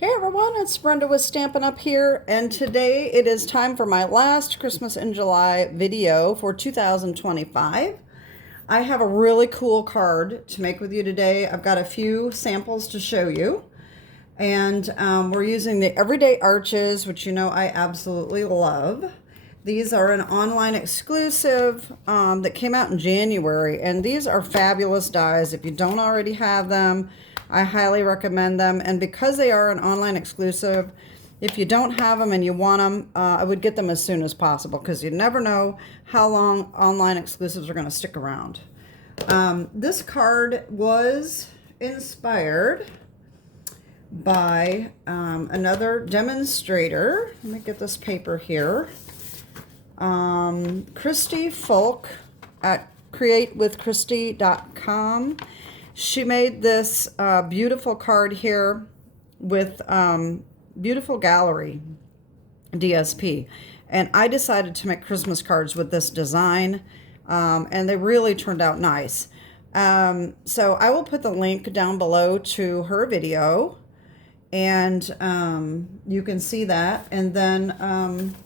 Hey everyone, it's Brenda with Stampin' Up here, and today it is time for my last Christmas in July video for 2025. I have a really cool card to make with you today. I've got a few samples to show you, and we're using the Everyday Arches, which you know I absolutely love. These are an online exclusive that came out in January, and these are fabulous dies. If you don't already have them, I highly recommend them. And because they are an online exclusive, if you don't have them and you want them, I would get them as soon as possible because you never know how long online exclusives are going to stick around. This card was inspired by another demonstrator. Let me get this paper here. Christy Fulk at createwithchristy.com. She made this beautiful card here with beautiful gallery DSP. And I decided to make Christmas cards with this design, and they really turned out nice. So I will put the link down below to her video, and you can see that. And then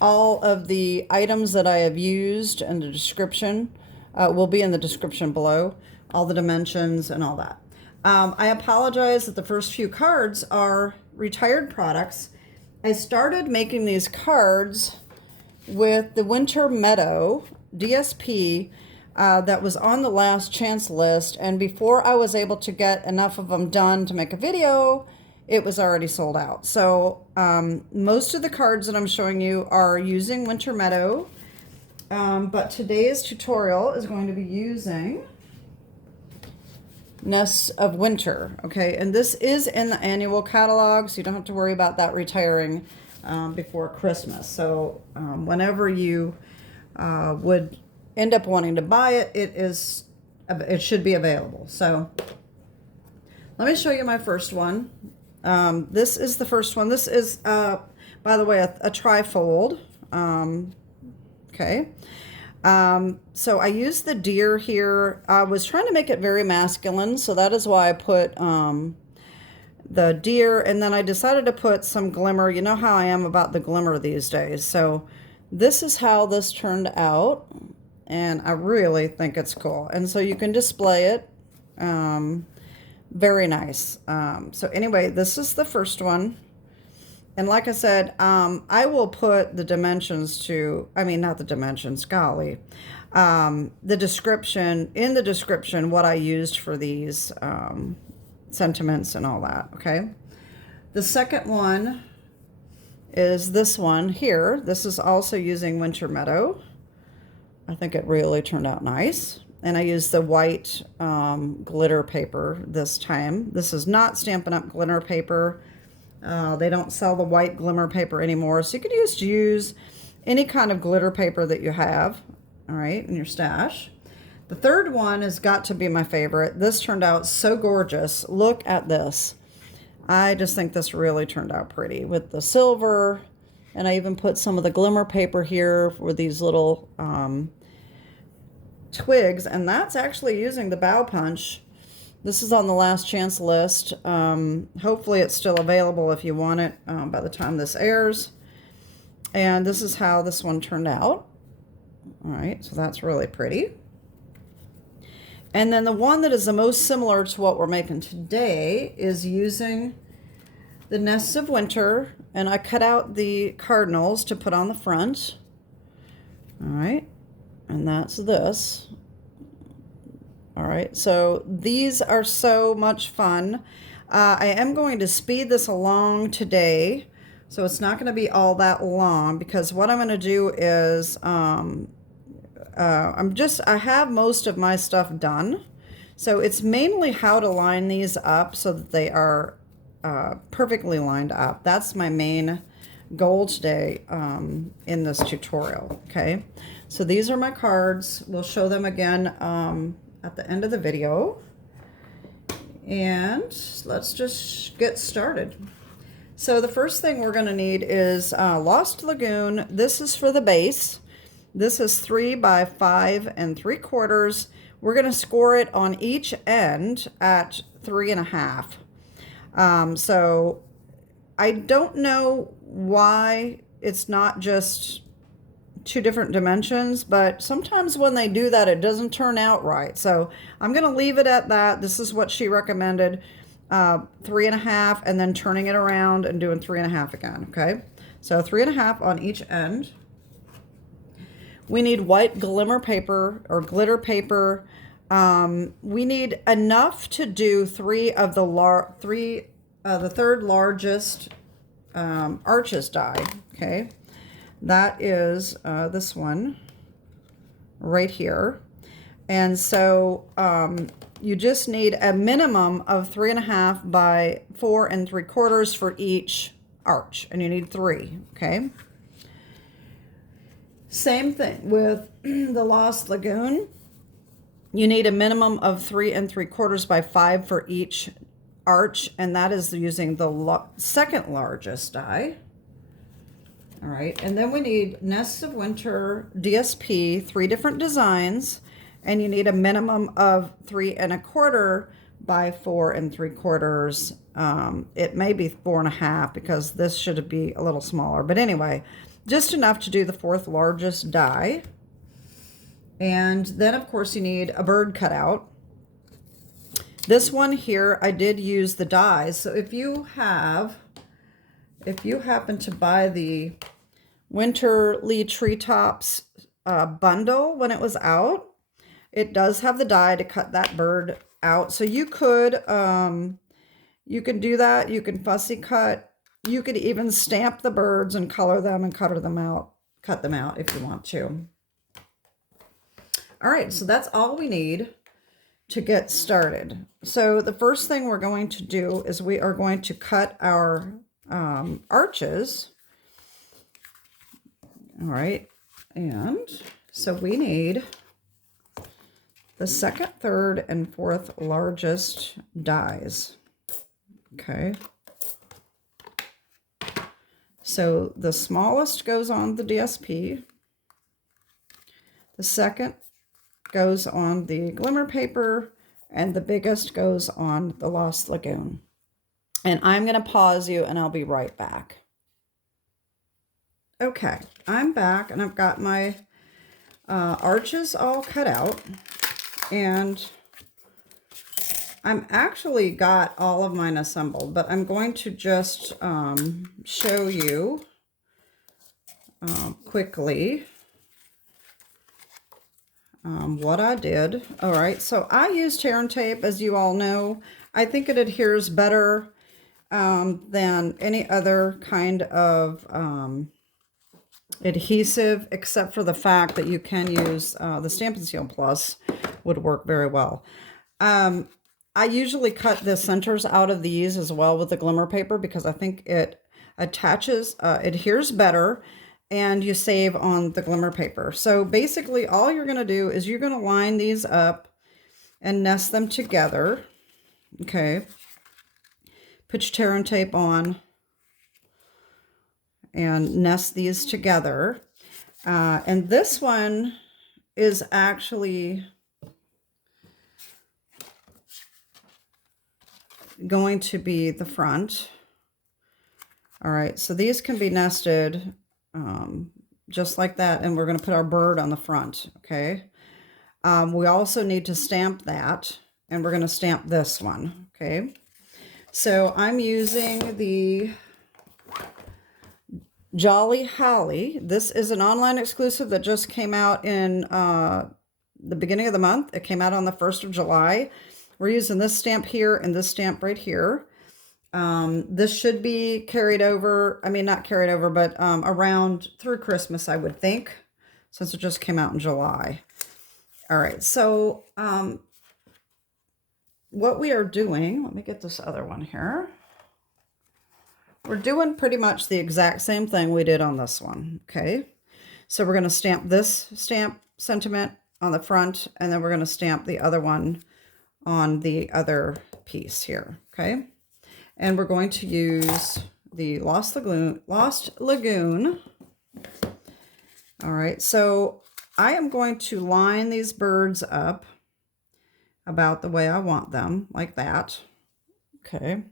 all of the items that I have used in the description will be in the description below. All the dimensions and all that. I apologize that the first few cards are retired products. I started making these cards with the Winter Meadow DSP that was on the last chance list, and before I was able to get enough of them done to make a video, it was already sold out. So most of the cards that I'm showing you are using Winter Meadow, but today's tutorial is going to be using Nests of Winter, okay? And this is in the annual catalog, so you don't have to worry about that retiring before Christmas. So whenever you would end up wanting to buy it, it should be available. So let me show you my first one. This is the first one. This is, by the way, a trifold. Okay. So I used the deer here. I was trying to make it very masculine, so that is why I put the deer, and then I decided to put some glimmer. You know how I am about the glimmer these days. So this is how this turned out, and I really think it's cool. And so you can display it. Very nice. So anyway, this is the first one. And like I said, I will put the dimensions to, I mean, not the dimensions, golly. The description, in the description, what I used for these sentiments and all that, okay? The second one is this one here. This is also using Winter Meadow. I think it really turned out nice. And I used the white glitter paper this time. This is not Stampin' Up glitter paper. They don't sell the white glimmer paper anymore, so you could just use any kind of glitter paper that you have, all right, in your stash. The third one has got to be my favorite. This turned out so gorgeous. Look at this. I just think this really turned out pretty with the silver, and I even put some of the glimmer paper here for these little twigs, and that's actually using the bow punch. This is on the last chance list. Hopefully it's still available if you want it by the time this airs. And this is how this one turned out. All right, so that's really pretty. And then the one that is the most similar to what we're making today is using the Nests of Winter. And I cut out the cardinals to put on the front. All right, and that's this. All right, so these are so much fun. I am going to speed this along today, so it's not going to be all that long, because what I'm going to do is I have most of my stuff done. So it's mainly how to line these up so that they are perfectly lined up. That's my main goal today in this tutorial, okay? So these are my cards. We'll show them again at the end of the video, and let's just get started. So the first thing we're going to need is Lost Lagoon. This is for the base. This is 3 by 5 3/4. We're going to score it on each end at 3.5. So I don't know why it's not just two different dimensions, but sometimes when they do that, it doesn't turn out right. So I'm going to leave it at that. This is what she recommended, 3.5, and then turning it around and doing 3.5 again. Okay. So 3.5 on each end. We need white glimmer paper or glitter paper. We need enough to do the third largest arches die. Okay. That is this one right here. And so you just need a minimum of 3.5 by 4 3/4 for each arch. And you need 3, okay? Same thing with the Lost Lagoon. You need a minimum of 3 3/4 by 5 for each arch. And that is using the second largest die. All right, and then we need Nests of Winter DSP, 3 different designs, and you need a minimum of 3 1/4 by 4 3/4. It may be 4.5 because this should be a little smaller, but anyway, just enough to do the 4th largest die. And then, of course, you need a bird cutout. This one here, I did use the dies. So if you happen to buy the Winterly Treetops bundle when it was out, it does have the die to cut that bird out. So you can do that. You can fussy cut. You could even stamp the birds and color them and cut them out if you want to. All right, so that's all we need to get started. So the first thing we're going to do is we are going to cut our arches. All right, and so we need the 2nd, 3rd, and 4th largest dies. Okay. So the smallest goes on the DSP. The 2nd goes on the glimmer paper, and the biggest goes on the Lost Lagoon. And I'm going to pause you, and I'll be right back. Okay, I'm back, and I've got my arches all cut out, and I'm actually got all of mine assembled, but I'm going to just show you quickly what I did. All right, so I used tear and tape, as you all know. I think it adheres better than any other kind of adhesive, except for the fact that you can use the Stampin' Seal Plus would work very well. I usually cut the centers out of these as well with the glimmer paper because I think it adheres better, and you save on the glimmer paper. So basically all you're going to do is you're going to line these up and nest them together. Okay. Put your tear and tape on and nest these together. And this one is actually going to be the front. All right, so these can be nested just like that, and we're going to put our bird on the front. Okay. We also need to stamp that, and we're going to stamp this one. Okay. So I'm using the Jolly Holly. This is an online exclusive that just came out in the beginning of the month. It came out on the 1st of July. We're using this stamp here and this stamp right here. This should be carried over. I mean, not carried over, but around through Christmas, I would think, since it just came out in July. All right, so what we are doing, let me get this other one here. We're doing pretty much the exact same thing we did on this one, okay? So we're going to stamp this stamp sentiment on the front, and then we're going to stamp the other one on the other piece here, okay? And we're going to use the Lost Lagoon. All right, so I am going to line these birds up about the way I want them, like that, okay?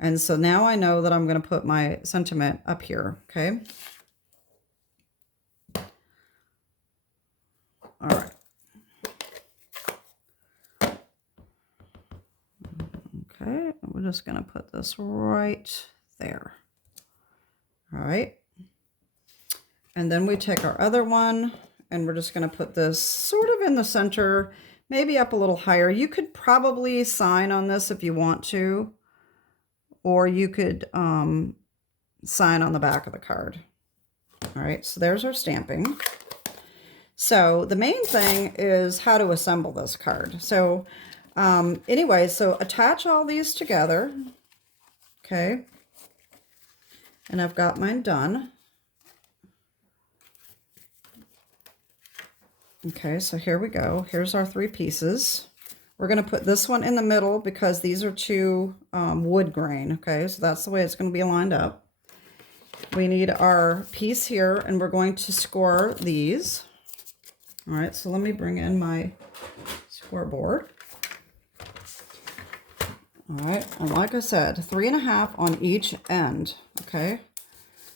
And so now I know that I'm going to put my sentiment up here, okay? All right. Okay, we're just going to put this right there. All right. And then we take our other one and we're just going to put this sort of in the center, maybe up a little higher. You could probably sign on this if you want to, or you could sign on the back of the card. All right, so there's our stamping. So the main thing is how to assemble this card. So anyway, so attach all these together. Okay. And I've got mine done. Okay, so here we go. Here's our 3 pieces. We're going to put this one in the middle because these are 2 wood grain. Okay, so that's the way it's going to be lined up. We need our piece here, and we're going to score these. All right, so let me bring in my scoreboard. All right, and like I said, 3.5 on each end. Okay,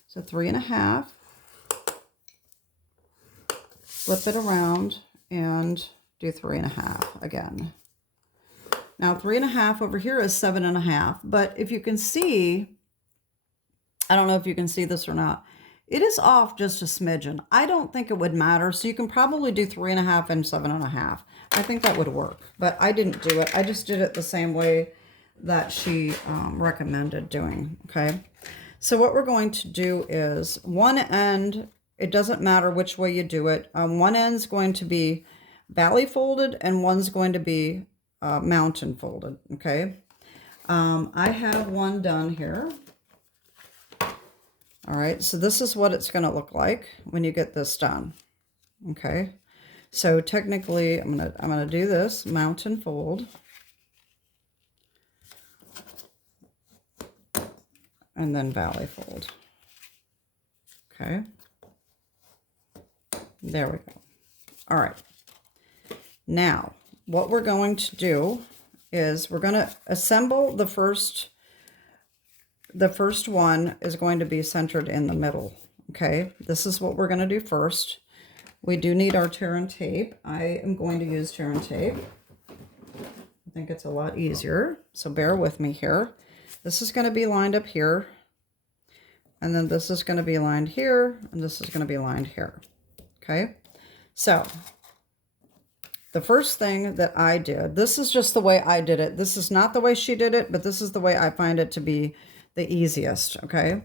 so 3.5. Flip it around and do 3.5 again. Now 3.5 over here is 7.5, but if you can see, I don't know if you can see this or not, it is off just a smidgen. I don't think it would matter, so you can probably do 3.5 and 7.5. I think that would work, but I didn't do it. I just did it the same way that she recommended doing, okay? So what we're going to do is one end, it doesn't matter which way you do it. One end's going to be valley folded and one's going to be mountain folded, okay? I have one done here. All right, so this is what it's going to look like when you get this done, okay? So technically, I'm gonna do this mountain fold, and then valley fold, okay? There we go. All right. Now, what we're going to do is we're going to assemble the first one is going to be centered in the middle. Okay. This is what we're going to do first. We do need our tear and tape. I am going to use tear and tape. I think it's a lot easier. So bear with me here. This is going to be lined up here. And then this is going to be lined here. And this is going to be lined here. Okay, so the first thing that I did, this is just the way I did it. This is not the way she did it, but this is the way I find it to be the easiest, okay?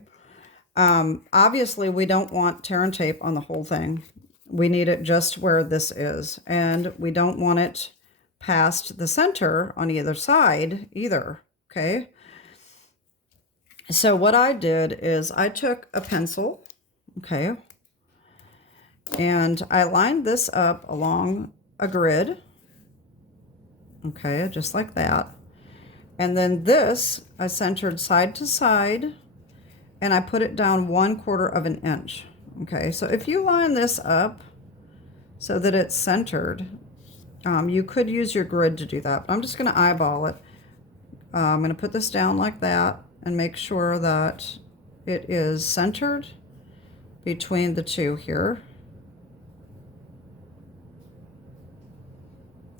Obviously, we don't want tear and tape on the whole thing. We need it just where this is, and we don't want it past the center on either side either, okay? So what I did is I took a pencil, okay, and I lined this up along a grid, okay, just like that. And then this, I centered side to side, and I put it down 1/4 of an inch, okay? So if you line this up so that it's centered, you could use your grid to do that, but I'm just gonna eyeball it. I'm gonna put this down like that and make sure that it is centered between the 2 here.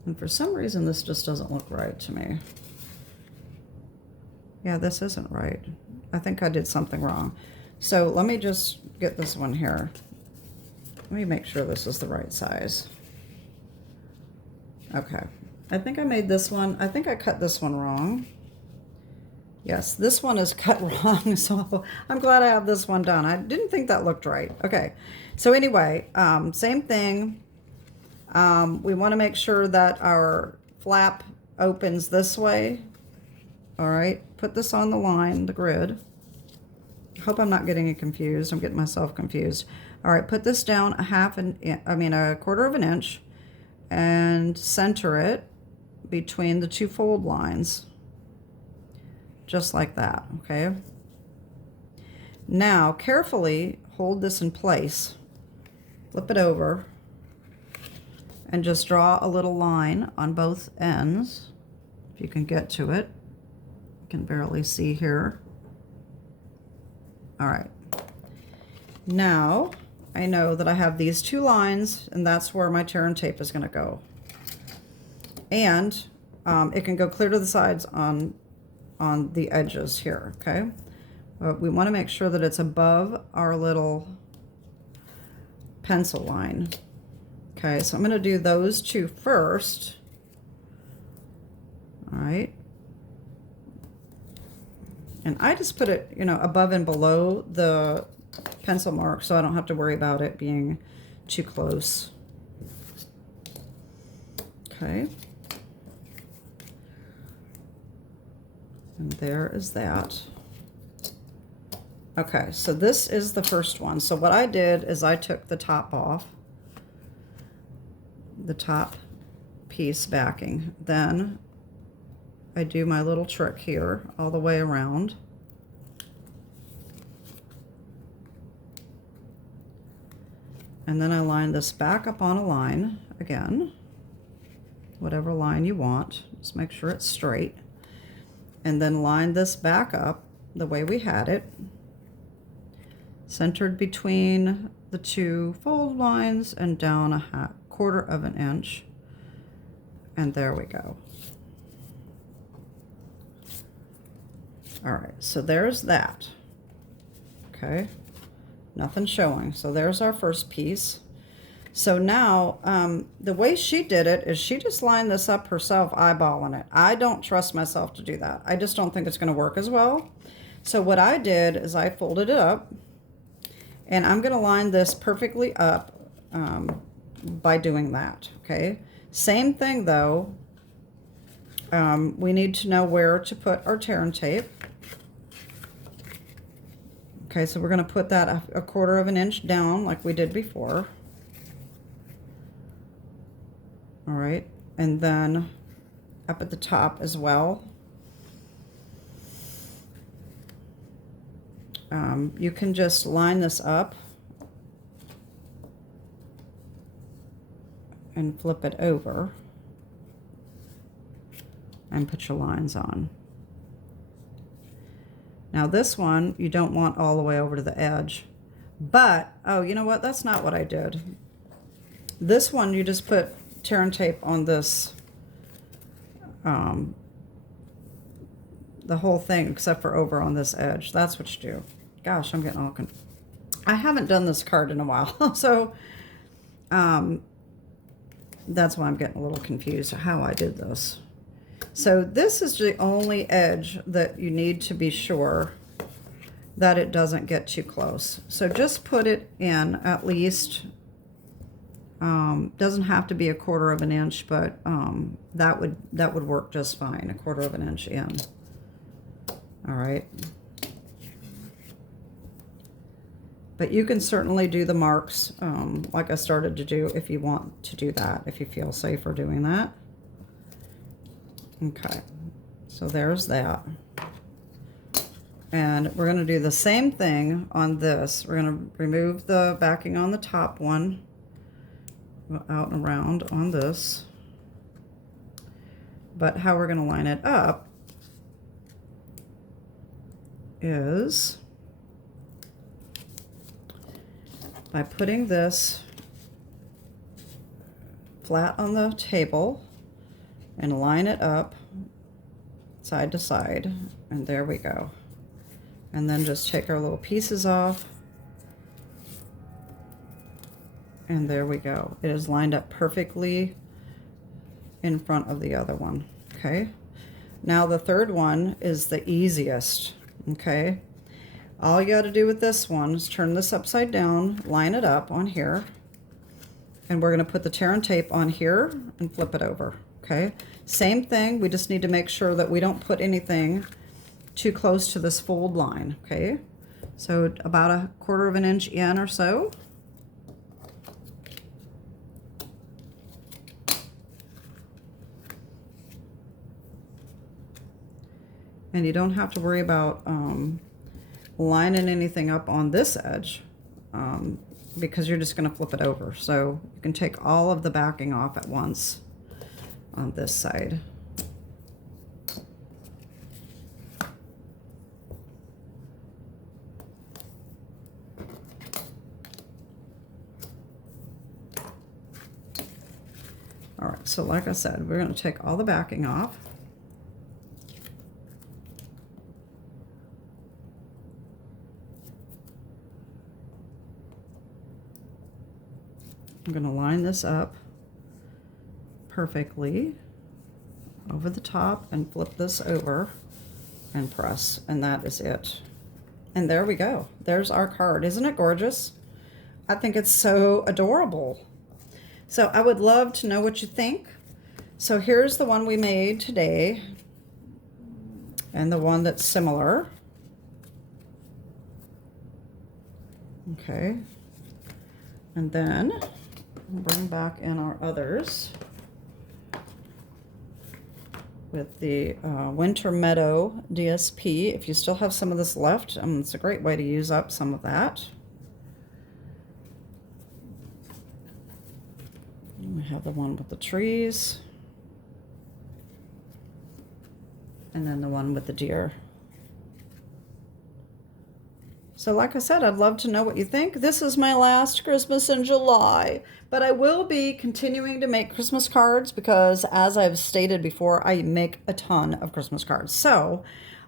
And for some reason, this just doesn't look right to me. Yeah, this isn't right. I think I did something wrong. So let me just get this one here. Let me make sure this is the right size. Okay. I think I made this one. I think I cut this one wrong. Yes, this one is cut wrong, so I'm glad I have this one done. I didn't think that looked right. Okay. So anyway, same thing. We want to make sure that our flap opens this way. All right, put this on the line, the grid. I hope I'm not getting it confused. I'm getting myself confused. All right, put this down a 1/4 of an inch and center it between the 2 fold lines. Just like that, okay? Now, carefully hold this in place. Flip it over. And just draw a little line on both ends, if you can get to it. can barely see here. All right. Now I know that I have these 2 lines, and that's where my tear and tape is going to go. And it can go clear to the sides on the edges here, okay? But we want to make sure that it's above our little pencil line. Okay, so I'm going to do those 2 first. All right. And I just put it, you know, above and below the pencil mark so I don't have to worry about it being too close. Okay. And there is that. Okay, so this is the first one. So what I did is I took the top off, the top piece backing. Then I do my little trick here all the way around. And then I line this back up on a line again, whatever line you want. Just make sure it's straight. And then line this back up the way we had it, centered between the 2 fold lines and down a quarter of an inch. And there we go. All right, so there's that. Okay, nothing showing. So there's our first piece. So now, the way she did it is she just lined this up herself, eyeballing it. I don't trust myself to do that. I just don't think it's going to work as well. So what I did is I folded it up, and I'm going to line this perfectly up by doing that, okay? Same thing, though. We need to know where to put our tear and tape. Okay, so we're going to put that a quarter of an inch down like we did before. All right, and then up at the top as well. You can just line this up and flip it over and put your lines on. Now this one, you don't want all the way over to the edge, but, oh, you know what? That's not what I did. This one, you just put tear and tape on this, the whole thing except for over on this edge. That's what you do. Gosh, I'm getting all I haven't done this card in a while, so that's why I'm getting a little confused how I did this. So this is the only edge that you need to be sure that it doesn't get too close. So just put it in at least, doesn't have to be a quarter of an inch, but that would work just fine, a quarter of an inch in. All right. But you can certainly do the marks like I started to do if you want to do that, if you feel safer doing that. Okay, so there's that. And we're going to do the same thing on this. We're going to remove the backing on the top one, out and around on this. But how we're going to line it up is by putting this flat on the table and line it up side to side, and there we go. And then just take our little pieces off, and there we go. It is lined up perfectly in front of the other one. Okay, now the third one is the easiest. Okay, all you got to do with this one is turn this upside down, line it up on here, and we're going to put the tear and tape on here and flip it over. Okay, same thing, we just need to make sure that we don't put anything too close to this fold line. Okay, so about a quarter of an inch in or so. And you don't have to worry about lining anything up on this edge because you're just going to flip it over. So you can take all of the backing off at once on this side. So like I said, we're going to take all the backing off. I'm going to line this up perfectly over the top and flip this over and press, and that is it. And there we go. There's our card. Isn't it gorgeous? I think it's so adorable. So I would love to know what you think. So here's the one we made today and the one that's similar. Okay. And then we'll bring back in our others with the Winter Meadow DSP. If you still have some of this left, it's a great way to use up some of that. And we have the one with the trees. And then the one with the deer. So like I said, I'd love to know what you think. This is my last Christmas in July, but I will be continuing to make Christmas cards because, as I've stated before, I make a ton of Christmas cards. So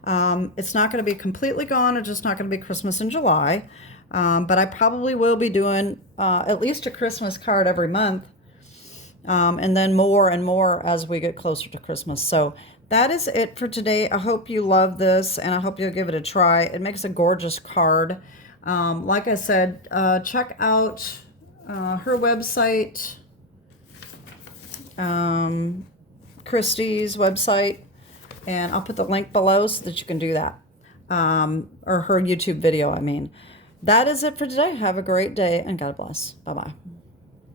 it's not going to be completely gone. It's just not going to be Christmas in July. But I probably will be doing at least a Christmas card every month, and then more and more as we get closer to Christmas. So that is it for today. I hope you love this, and I hope you'll give it a try. It makes a gorgeous card. Like I said, check out her website, Christy's website, and I'll put the link below so that you can do that. Or her YouTube video, I mean. That is it for today. Have a great day, and God bless. Bye-bye.